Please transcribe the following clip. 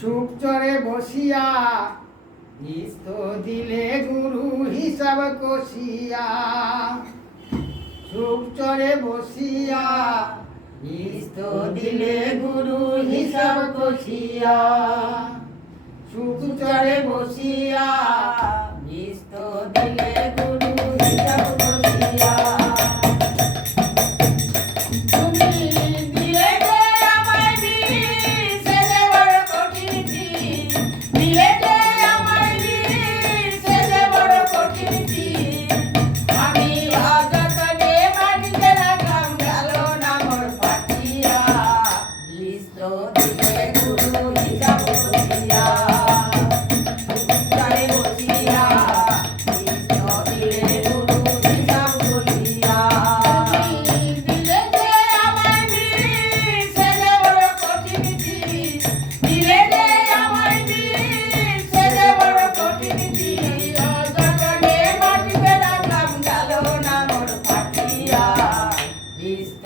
চরে বসিয়া, নিস্ত দিলে গুরু হিসাব কষিয়া। চরে বসিয়া, নিস্ত দিলে গুরু হিসাব কষিয়া। চরে বসিয়া, নিস্ত দিলে Dile